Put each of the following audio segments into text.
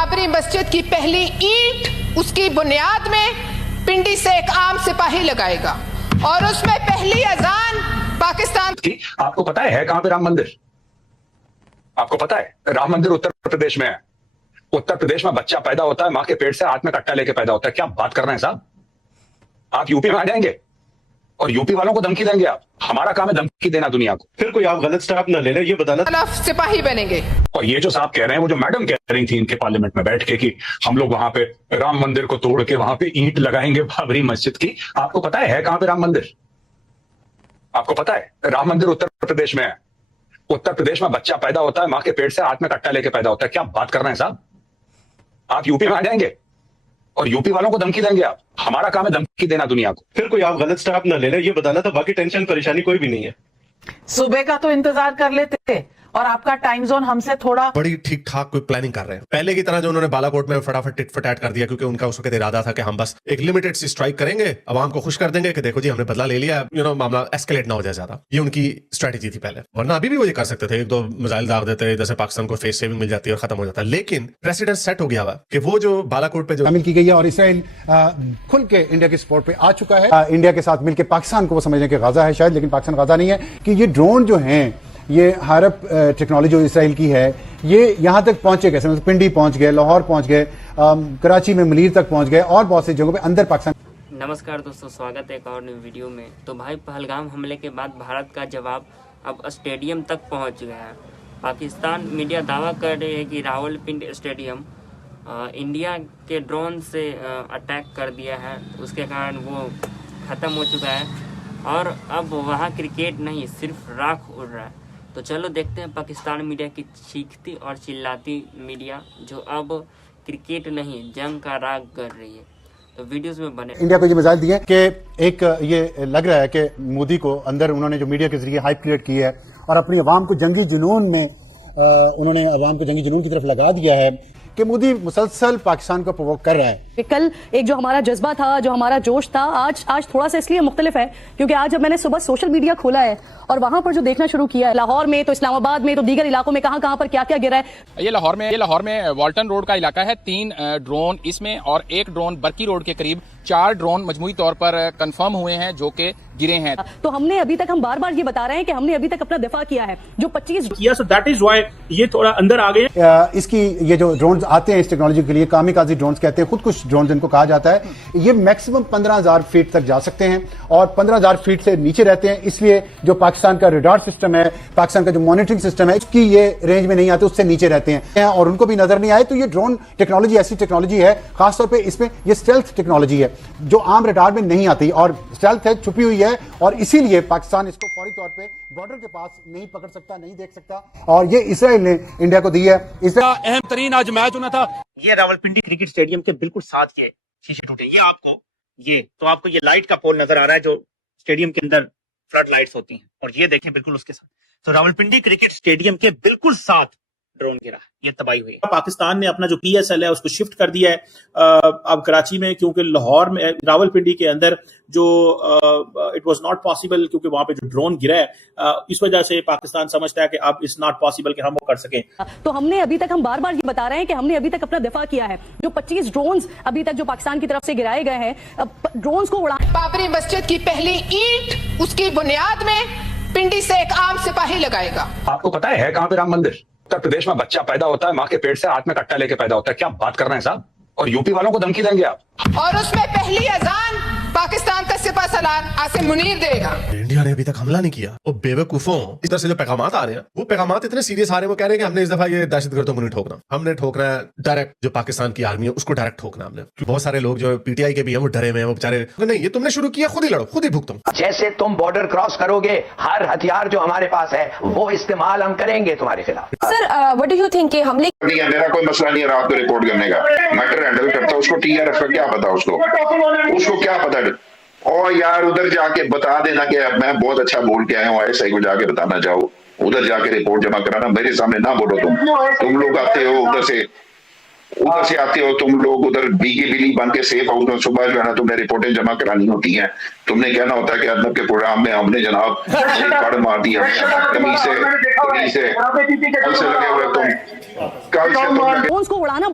बाबरी मस्जिद की पहली ईंट उसकी बुनियाद में पिंडी से एक आम सिपाही लगाएगा और उसमें पहली अजान पाकिस्तान की। आपको पता है कहां पे राम मंदिर? आपको पता है राम मंदिर उत्तर प्रदेश में है। उत्तर प्रदेश में बच्चा पैदा होता है, मां के पेट से हाथ में कट्टा लेके पैदा होता है। क्या बात कर रहे हैं साहब? आप यूपी में आ जाएंगे और यूपी वालों को धमकी देंगे आप। हमारा काम है धमकी देना दुनिया को। फिर कोई आप गलत स्टेप ना ले लें, ये बताना सिपाही बनेंगे। और ये जो साहब कह रहे हैं, वो जो मैडम कह रही थी इनके पार्लियामेंट में बैठ के कि हम लोग वहां पे राम मंदिर को तोड़ के वहां पे ईंट लगाएंगे बाबरी मस्जिद की। आपको पता है कहां पे राम मंदिर? आपको पता है राम मंदिर उत्तर प्रदेश में है। उत्तर प्रदेश में बच्चा पैदा होता है, मां के पेट से हाथ में कट्टा लेके पैदा होता है। क्या बात कर रहे हैं साहब? आप यूपी में आ जाएंगे और यूपी वालों को धमकी देंगे आप। हमारा काम है धमकी देना दुनिया को। फिर कोई आप गलत स्टेप ना ले लें, ये बताना था। बाकी टेंशन परेशानी कोई भी नहीं है। सुबह का तो इंतजार कर लेते और आपका टाइम जोन हमसे थोड़ा बड़ी ठीक ठाक कोई प्लानिंग कर रहे हैं। पहले की तरह जो उन्होंने बालाकोट में फटाफट टिट फटाट कर दिया, क्योंकि उनका उस वक्त इरादा था कि हम बस एक लिमिटेड सी स्ट्राइक करेंगे, अवाम को खुश कर देंगे कि देखो जी हमने बदला ले लिया, मामला एस्केलेट ना हो जाए ज्यादा। ये उनकी स्ट्रेटेजी थी पहले, वरना अभी भी वो ये कर सकते थे। एक दो मिसाइल दाग देते, जैसे पाकिस्तान को फेस सेविंग मिल जाती है और खत्म हो जाता है। लेकिन प्रेसिडेंट सेट हो गया हुआ कि वो जो बालाकोट पे जो शामिल की गई है और इसराइल खुल के इंडिया के सपोर्ट पे आ चुका है। इंडिया के साथ मिलकर पाकिस्तान को वो समझने के गाजा है शायद, लेकिन पाकिस्तान गाजा नहीं है। कि ये ड्रोन जो हैं, ये हायरअप टेक्नोलॉजी जो इसराइल की है, ये यहाँ तक पहुंचे कैसे? मतलब पिंडी पहुंच गए, लाहौर पहुंच गए, कराची में मलीर तक पहुंच गए और बहुत सी जगहों पे अंदर पाकिस्तान। नमस्कार दोस्तों, स्वागत है एक और न्यू वीडियो में। तो भाई, पहलगाम हमले के बाद भारत का जवाब अब स्टेडियम तक पहुंच गया है। पाकिस्तान मीडिया दावा कर रही है कि रावलपिंडी स्टेडियम इंडिया के ड्रोन से अटैक कर दिया है, उसके कारण वो ख़त्म हो चुका है और अब वहाँ क्रिकेट नहीं सिर्फ राख उड़ रहा है। तो चलो देखते हैं पाकिस्तान मीडिया की चीखती और चिल्लाती मीडिया, जो अब क्रिकेट नहीं जंग का राग कर रही है। तो वीडियोस में बने। इंडिया को ये मिसाइल दिए कि एक ये लग रहा है कि मोदी को अंदर उन्होंने जो मीडिया के जरिए हाइप क्रिएट की है और अपनी आवाम को जंगी जुनून में उन्होंने आवाम को जंगी जुनून की तरफ लगा दिया है कि मोदी मुसलसल पाकिस्तान को प्रोवोक कर रहा है। कल एक जो हमारा जज्बा था, जो हमारा जोश था, आज थोड़ा सा इसलिए मुख्तलिफ है क्योंकि आज जब मैंने सुबह सोशल मीडिया खोला है और वहां पर जो देखना शुरू किया है, लाहौर में तो इस्लामाबाद में तो दीगर इलाकों में कहां पर क्या क्या गिरा है। ये लाहौर में वाल्टन रोड का इलाका है। 3 ड्रोन इसमें और 1 ड्रोन बरकी रोड के करीब 4 ड्रोन मजमूई तौर पर कंफर्म हुए हैं जो कि गिरे हैं। तो हमने अभी तक, हम बार बार ये बता रहे हैं कि हमने अभी तक अपना दिफा किया है। जो 25 किया, सो दैट इज व्हाई ये थोड़ा अंदर आ गए। इसकी ये जो ड्रोन्स आते हैं इस टेक्नोलॉजी के लिए कामिकाजी ड्रोन्स कहते हैं, खुद कुछ ड्रोन्स इनको कहा जाता है। ये मैक्सिमम 15,000 फीट तक जा सकते हैं और 15,000 फीट से नीचे रहते हैं। इसलिए जो पाकिस्तान का रडार सिस्टम है, पाकिस्तान का जो मॉनिटरिंग सिस्टम है, उसकी ये रेंज में नहीं आते, उससे नीचे रहते हैं और उनको भी नजर नहीं आए। तो ये ड्रोन टेक्नोलॉजी ऐसी टेक्नोलॉजी है, खासतौर पर इसमें ये स्टेल्थ टेक्नोलॉजी है जो आम रडार में नहीं आती और स्टेल्थ है, छुपी हुई है और इसीलिए पाकिस्तान इसको फौरी तौर पे बॉर्डर के पास नहीं पकड़ सकता, नहीं देख सकता। और ये इसराइल ने इंडिया को दी है। इसका अहम तरीन आज मैच होना था। ये रावलपिंडी क्रिकेट स्टेडियम के बिल्कुल साथ ये शीशे टूटे। आपको ये लाइट का पोल नजर आ रहा है जो स्टेडियम के अंदर फ्लड लाइट्स होती हैं, और ये देखें बिल्कुल उसके साथ। तो रावलपिंडी क्रिकेट स्टेडियम के बिल्कुल साथ ड्रोन गिरा, ये तबाही हुई। पाकिस्तान ने अपना जो PSL है उसको शिफ्ट कर दिया है अब कराची में, क्योंकि लाहौर में, रावलपिंडी के अंदर जो इट वाज नॉट पॉसिबल, क्योंकि वहां पे जो ड्रोन गिरा है इस वजह से पाकिस्तान समझता है कि अब इट्स नॉट पॉसिबल कि हम वो कर सकें। तो हमने अभी तक, हम बार बार ये बता रहे हैं कि हमने अभी तक अपना दिफा किया है। जो 25 ड्रोन्स अभी तक जो पाकिस्तान की तरफ से गिराए गए हैं, ड्रोन्स को उड़ा। बाबरी मस्जिद की पहली ईंट उसकी बुनियाद में पिंडी से एक आम सिपाही लगाएगा। आपको पता है कहां पे राम मंदिर? उत्तर प्रदेश में बच्चा पैदा होता है, मां के पेट से हाथ में कट्टा लेके पैदा होता है। क्या बात कर रहे हैं साहब? और यूपी वालों को धमकी देंगे आप। और उसमें पहली अजान पाकिस्तान का सिपा सलार आसिम मुनीर देगा। इंडिया ने अभी तक हमला नहीं किया। वो बेवकूफों, इस तरह से जो पैगामात आ रहे हैं, वो पैगामात इतने सीरियस आ रहे हैं। वो कह रहे हैं कि हमने इस दफा ये दहशतगर्दों को नहीं ठोकना, हमने ठोकना है डायरेक्ट जो पाकिस्तान की आर्मी है उसको डायरेक्ट ठोकना हमने। बहुत सारे लोग जो PTI के भी हैं वो डरे हुए हैं, वो बेचारे नहीं, ये तुमने शुरू किया, खुद ही लड़ो, खुद ही भुगतो। जैसे तुम बॉर्डर क्रॉस करोगे, हर हथियार जो हमारे पास है वो इस्तेमाल हम करेंगे तुम्हारे खिलाफ। Sir, what do you think कि हमले मेरा कोई मसला नहीं है रात को रिपोर्ट करने का, मैटर हैंडल करता हूं। उसको TRF का क्या पता, उसको क्या पता। और यार उधर जाके बता देना कि मैं बहुत अच्छा बोल के आया हूँ, ISI को जाके बताना चाहो, उधर जाके रिपोर्ट जमा कराना। मेरे सामने ना बोलो। तुम लोग आते हो उधर से आते हो, तुम लोग उधर बीगी बिली बन के सेफ हाउस में सुबह जो है ना तुमने रिपोर्टें जमा करानी होती हैं। तुमने कहना होता है कि अदब के प्रोग्राम में हमने जनाब पड़ मार दिया कमीज से कल से लगे हुए तुम, कल से तुम को उड़ाना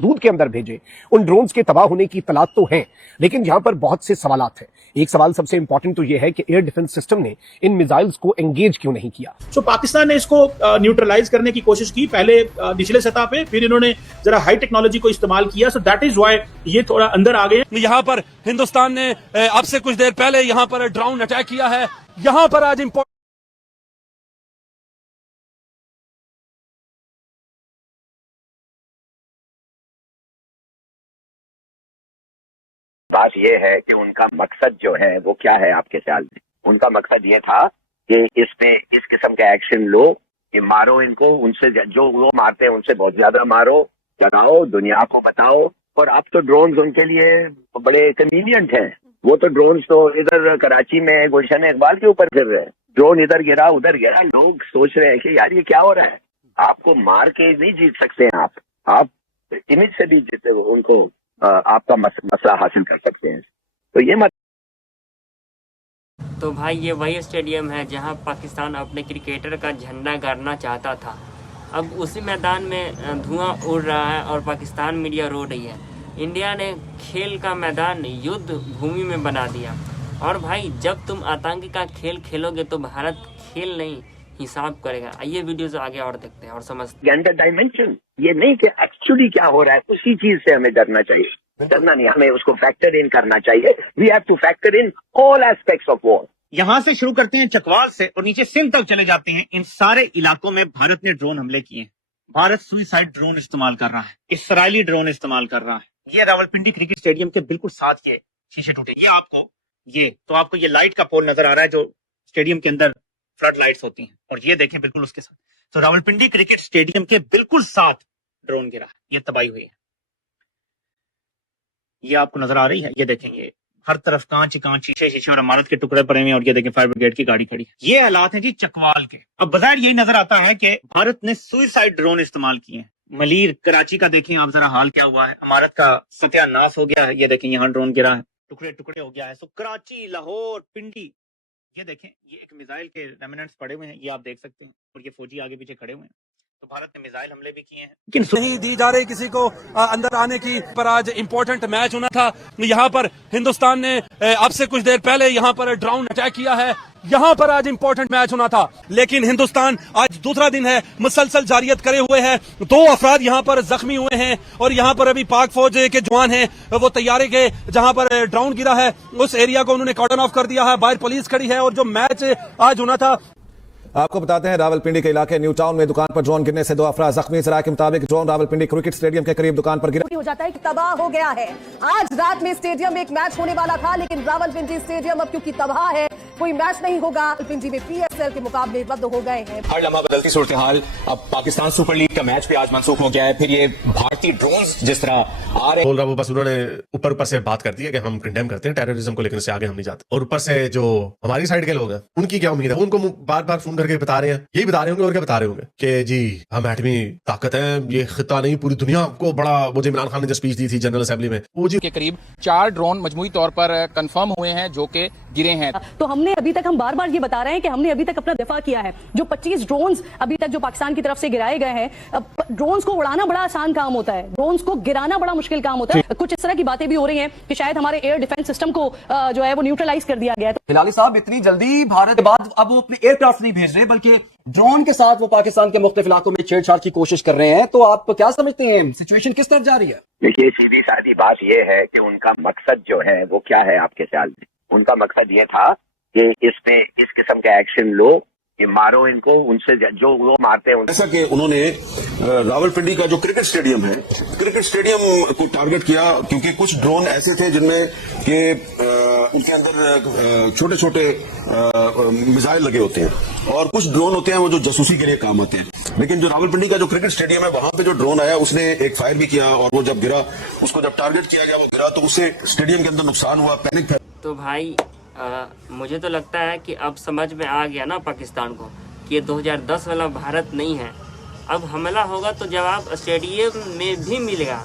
दूध के अंदर भेजे। उन ड्रोन्स के तबाह होने की इत्तलात तो हैं, लेकिन यहां पर बहुत से सवालात हैं। एक सवाल सबसे इंपॉर्टेंट तो यह है कि एयर डिफेंस सिस्टम ने इन मिसाइल्स को एंगेज क्यों नहीं किया। तो पाकिस्तान ने इसको न्यूट्रलाइज करने की कोशिश की, पहले निचले सतह पे, फिर इन्होंने जरा हाई टेक्नोलॉजी को इस्तेमाल किया। सो दैट इज व्हाई ये थोड़ा अंदर आ गए। यहाँ पर हिंदुस्तान ने अब से कुछ देर पहले यहाँ पर ड्रोन अटैक किया है। यहाँ पर आज बात यह है कि उनका मकसद जो है वो क्या है आपके ख्याल में? उनका मकसद ये था कि इसमें इस किस्म का एक्शन लो कि मारो इनको, उनसे जो वो मारते हैं उनसे बहुत ज्यादा मारो, जगाओ, दुनिया को बताओ। और अब तो ड्रोन्स उनके लिए बड़े कन्वीनियंट हैं। वो तो ड्रोन्स तो इधर कराची में गुलशन इकबाल के ऊपर फिर रहे हैं, ड्रोन इधर गिरा उधर गिरा। लोग सोच रहे हैं कि यार ये क्या हो रहा है। आपको मार के नहीं जीत सकते हैं आप इमेज से भी जीते उनको आपका मसला हासिल कर सकते हैं। तो ये मत तो भाई ये वही स्टेडियम है जहां पाकिस्तान अपने क्रिकेटर का झंडा गाड़ना चाहता था। अब उसी मैदान में धुआं उड़ रहा है और पाकिस्तान मीडिया रो रही है। इंडिया ने खेल का मैदान युद्ध भूमि में बना दिया। और भाई जब तुम आतंक का खेल खेलोगे तो भारत खेल नहीं हिसाब करेगा। आइए वीडियो से आगे और देखते हैं और समझते हैं। डायमेंशन ये नहीं कि एक्चुअली क्या हो रहा है, उसी चीज से हमें डरना चाहिए। डरना नहीं, हमें उसको फैक्टर इन करना चाहिए। We have to factor in all aspects of war. यहां से शुरू करते हैं चकवाल से और नीचे सिंध तक चले जाते हैं। इन सारे इलाकों में भारत ने ड्रोन हमले किए। भारत सुइसाइड ड्रोन इस्तेमाल कर रहा है, इसराइली ड्रोन इस्तेमाल कर रहा है। ये रावलपिंडी क्रिकेट स्टेडियम के बिल्कुल साथ ये शीशे टूटे। आपको ये लाइट का पोल नजर आ रहा है जो स्टेडियम के अंदर फ्लड लाइट्स होती हैं, और ये देखें बिल्कुल उसके साथ। तो रावलपिंडी क्रिकेट स्टेडियम के बिल्कुल साथ ड्रोन गिरा, ये तबाही हुई है। ये आपको नजर आ रही है, ये देखें, ये हर तरफ कांच शीशे और इमारत के टुकड़े पड़े हुए हैं। और ये देखें फायर ब्रिगेड की गाड़ी खड़ी है। ये हालात हैं जी चकवाल के। अब बज़ाहिर यही नजर आता है कि भारत ने सुइसाइड ड्रोन इस्तेमाल किए हैं। मलीर कराची का देखें आप जरा हाल क्या हुआ है। इमारत का सत्यानाश हो गया है। ये देखें यहाँ ड्रोन गिरा है, टुकड़े टुकड़े हो गया है। सो कराची, लाहौर, पिंडी, ये देखें, ये एक मिसाइल के रेमिनेंट्स पड़े हुए हैं, ये आप देख सकते हैं। और ये फौजी आगे पीछे खड़े हुए हैं। तो भारत ने मिसाइल हमले भी किए हैं, लेकिन नहीं दी जा रही किसी को अंदर आने की। पर आज इंपॉर्टेंट मैच होना था। यहाँ पर हिंदुस्तान ने अब से कुछ देर पहले यहाँ पर ड्रोन अटैक किया है। यहाँ पर आज इंपॉर्टेंट मैच होना था, लेकिन हिंदुस्तान आज दूसरा दिन है मुसलसल जारियत करे हुए है। 2 अफराद यहाँ पर जख्मी हुए हैं और यहाँ पर अभी पाक फौज के जवान हैं, वो तैयारी के जहाँ पर ड्रोन गिरा है उस एरिया को उन्होंने कॉर्डन ऑफ कर दिया है। बाहर पुलिस खड़ी है और जो मैच आज होना था। आपको बताते हैं रावलपिंडी के इलाके न्यू टाउन में दुकान पर ड्रोन गिरने से 2 अफराद जख्मी। सराय के मुताबिक ड्रोन रावलपिंडी क्रिकेट स्टेडियम के करीब दुकान पर गिरा। हो जाता है कि तबाह हो गया है। आज रात में स्टेडियम में एक मैच होने वाला था, लेकिन रावलपिंडी स्टेडियम अब क्योंकि तबाह है, कोई मैच नहीं होगा। रावलपिंडी में पीएसएल के मुकाबले रद्द हो गए हैं। हर लम्हा बदलती सूरत हाल। अब पाकिस्तान सुपर लीग का मैच भी आज मनसूख हो गया है। फिर ये भारतीय ड्रोन जिस तरह आ रहे बोल रहा हूँ, बस उन्होंने ऊपर से बात कर दी है कि हम कंडेम करते हैं टेररिज्म को, लेकिन इससे आगे हम नहीं जाते। और ऊपर से जो हमारी साइड के लोग हैं उनकी क्या उम्मीद है? उनको बार बार फोन करके बता रहे हैं, यही बता रहे होंगे और क्या बता रहे होंगे कि जी हम एटमी ताकत है, ये खिता नहीं पूरी दुनिया को बड़ा। मुझे इमरान खान ने जो स्पीच दी थी जनरल असेंबली में, वो जी के करीब 4 ड्रोन मजमूई तौर पर कंफर्म हुए हैं जो कि गिरे हैं। तो हमने अभी तक, हम बार बार ये बता रहे हैं कि हमने अभी तक अपना दफा किया है। जो 25 ड्रोन्स अभी तक जो पाकिस्तान की तरफ से गिराए गए हैं, ड्रोन्स को उड़ाना बड़ा आसान काम होता है, ड्रोन्स को गिराना बड़ा मुश्किल काम होता है। कुछ इस तरह की बातें भी हो रही हैं कि शायद हमारे एयर डिफेंस सिस्टम को जो है वो न्यूट्रलाइज कर दिया गया है। हिलाली साहब, इतनी जल्दी भारत के बाद अब वो अपने एयरक्राफ्ट नहीं भेज रहे, बल्कि ड्रोन के साथ वो पाकिस्तान के मुख्तलिफ इलाकों में छेड़छाड़ की कोशिश कर रहे हैं। तो आप क्या समझते हैं, सिचुएशन किस तरफ जा रही है? देखिए, सीधी सादी बात यह है कि उनका मकसद जो है वो क्या है आपके ख्याल में? उनका मकसद ये था कि इसमें इस किस्म का एक्शन लो कि मारो इनको, उनसे जो वो मारते हैं। ऐसा कि उन्होंने रावलपिंडी का जो क्रिकेट स्टेडियम है, क्रिकेट स्टेडियम को टारगेट किया, क्योंकि कुछ ड्रोन ऐसे थे जिनमें कि उनके अंदर छोटे छोटे मिसाइल लगे होते हैं, और कुछ ड्रोन होते हैं वो जो जासूसी के लिए काम आते हैं। लेकिन जो रावलपिंडी का जो क्रिकेट स्टेडियम है, वहां पे जो ड्रोन आया उसने एक फायर भी किया, और वो जब गिरा, उसको जब टारगेट किया गया, वो गिरा, तो उससे स्टेडियम के अंदर नुकसान हुआ, पैनिक। तो भाई मुझे तो लगता है कि अब समझ में आ गया ना पाकिस्तान को कि ये 2010 वाला भारत नहीं है। अब हमला होगा तो जवाब स्टेडियम में भी मिलेगा,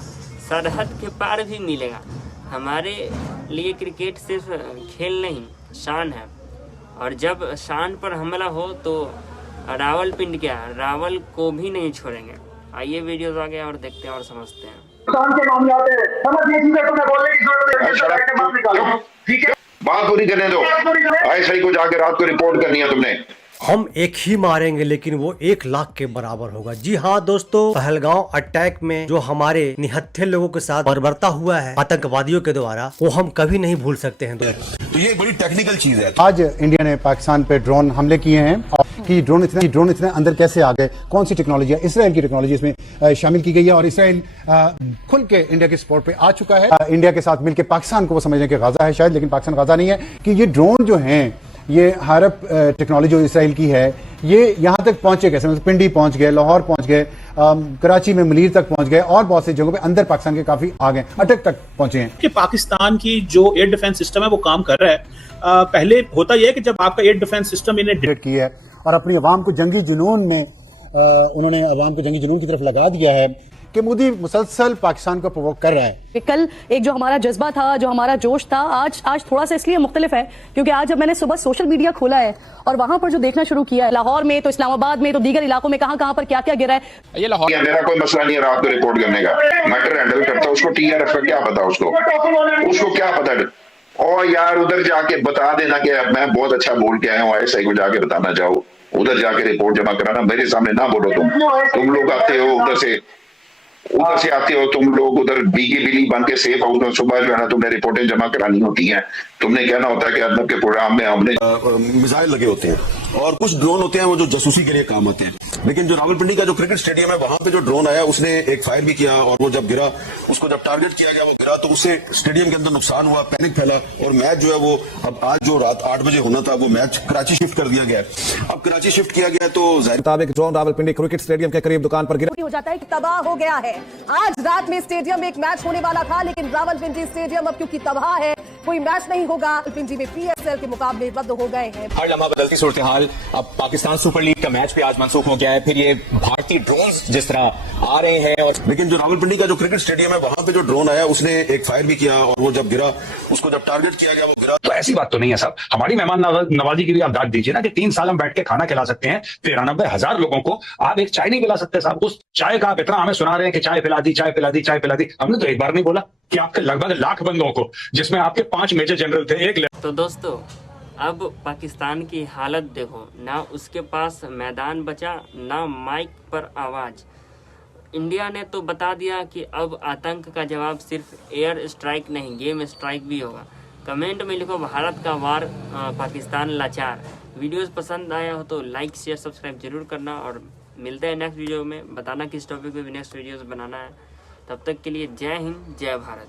सरहद के पार भी मिलेगा। हमारे लिए क्रिकेट सिर्फ खेल नहीं, शान है। और जब शान पर हमला हो तो रावलपिंडी क्या, रावल को भी नहीं छोड़ेंगे। आइए वीडियोस आगे और देखते हैं और समझते हैं। बात पूरी करने दो। ISI को जाकर रात को रिपोर्ट करनी है तुमने। हम एक ही मारेंगे लेकिन वो 1 लाख के बराबर होगा। जी हाँ दोस्तों, पहलगांव अटैक में जो हमारे निहत्थे लोगों के साथ बर्बरता हुआ है आतंकवादियों के द्वारा, वो हम कभी नहीं भूल सकते हैं। तो ये बड़ी टेक्निकल चीज है। आज इंडिया ने पाकिस्तान पे ड्रोन हमले किए हैं और कि ड्रोन इतने अंदर कैसे आ गए, कौन सी टेक्नोलॉजी है, इसराइल की टेक्नोलॉजी इसमें शामिल की गई है और इसराइल खुल के इंडिया के सपोर्ट पे आ चुका है। इंडिया के साथ मिलकर पाकिस्तान को वो समझने के गाजा है शायद, लेकिन पाकिस्तान गाजा नहीं है कि ये ड्रोन जो हैं, ये हारप टेक्नोलॉजी जो इसराइल की है, ये यहाँ तक पहुंचे कैसे, मतलब पिंडी पहुंच गए, लाहौर पहुंच गए, कराची में मलीर तक पहुंच गए और बहुत सी जगहों पे अंदर पाकिस्तान के काफी आ गए, अटक तक पहुंचे हैं। कि पाकिस्तान की जो एयर डिफेंस सिस्टम है वो काम कर रहा है। पहले होता यह है कि जब आपका एयर डिफेंस सिस्टम इन्हें डिटेक्ट की है और अपनी अवाम को जंगी जुनून में उन्होंने अवाम को जंगी जुनून की तरफ लगा दिया है कि मोदी मुसलसल पाकिस्तान को प्रोवोक कर रहा है। कल एक जो हमारा जज्बा था, जो हमारा जोश था, आज थोड़ा सा इसलिए मुख्तलिफ है क्योंकि आज जब मैंने सुबह सोशल मीडिया खोला है और वहां पर जो देखना शुरू किया है, लाहौर में तो इस्लामाबाद में तो दीगर इलाकों में कहां पर क्या क्या गिरा है। ये लाहौर मेरा कोई मसला नहीं है रात को रिपोर्ट करने का, मैटर हैंडल करता, उसको TRF का क्या पता, उसको क्या पता। और यार उधर जाके बता देना कि मैं बहुत अच्छा बोल के आया हूँ, ISI को जाके बताना चाहो, उधर जाके रिपोर्ट जमा कराना, मेरे सामने ना बोलो। तुम लोग आते हो उधर से आते हो, तुम लोग उधर बीगी बिली बन के सेफ हाउस में सुबह जो है ना तुमने रिपोर्टें जमा करानी होती हैं। तुमने कहना होता है कि अदब के प्रोग्राम में हमने मिसाइल लगे होते हैं और कुछ ड्रोन होते हैं वो जो जासूसी के लिए काम आते हैं। लेकिन जो रावलपिंडी का जो क्रिकेट स्टेडियम है, वहां पे जो ड्रोन आया उसने एक फायर भी किया और वो जब गिरा, उसको जब टारगेट किया गया, वो गिरा तो उससे स्टेडियम के अंदर नुकसान हुआ, पैनिक फैला और मैच जो है वो अब आज जो रात 8 बजे होना था वो मैच कराची शिफ्ट कर दिया गया है। अब कराची शिफ्ट किया गया तो मुताबिक ड्रोन रावलपिंडी क्रिकेट स्टेडियम के करीब दुकान पर गिरा। हो जाता है कि तबाह हो गया है। आज रात में स्टेडियम में एक मैच होने वाला था, लेकिन रावलपिंडी स्टेडियम अब क्योंकि तबाह है, कोई मैच नहीं होगा। रावलपिंडी में PSL के मुकाबले रद्द हो गए हैं। हर लम्हा बदलती सूरत हाल। अब पाकिस्तान सुपर लीग का मैच भी आज मंसूख हो गया है। फिर ये भारतीय ड्रोन्स जिस तरह आ रहे हैं और लेकिन जो रावलपिंडी का जो क्रिकेट स्टेडियम है, वहां पे जो ड्रोन आया उसने एक फायर भी किया और वो जब गिरा, उसको जब टारगेट किया गया वो गिरा। तो ऐसी बात तो नहीं है साहब, हमारी मेहमान नवाजी की भी आप दाद दीजिए ना कि 3 साल हम बैठ के खाना खिला सकते हैं 93,000 लोगों को, आप एक चाय नहीं पिला सकते साहब। उस चाय का आप इतना हमें सुना रहे हैं कि चाय पिला दी, चाय पिला दी, चाय पिला दी। हमने तो एक बार नहीं बोला कि आपके लगभग 1 लाख बंदों को, जिसमें आपके 5 मेजर जनरल थे, एक। तो दोस्तों अब पाकिस्तान की हालत देखो, ना उसके पास मैदान बचा, ना माइक पर आवाज। इंडिया ने तो बता दिया कि अब आतंक का जवाब सिर्फ एयर स्ट्राइक नहीं, गेम स्ट्राइक भी होगा। कमेंट में लिखो भारत का वार, पाकिस्तान लाचार। वीडियोस पसंद आया हो तो लाइक शेयर सब्सक्राइब जरूर करना और मिलते हैं नेक्स्ट वीडियो में। बताना किस टॉपिक पे भी नेक्स्ट वीडियोस बनाना है। तब तक के लिए जय हिंद, जय भारत।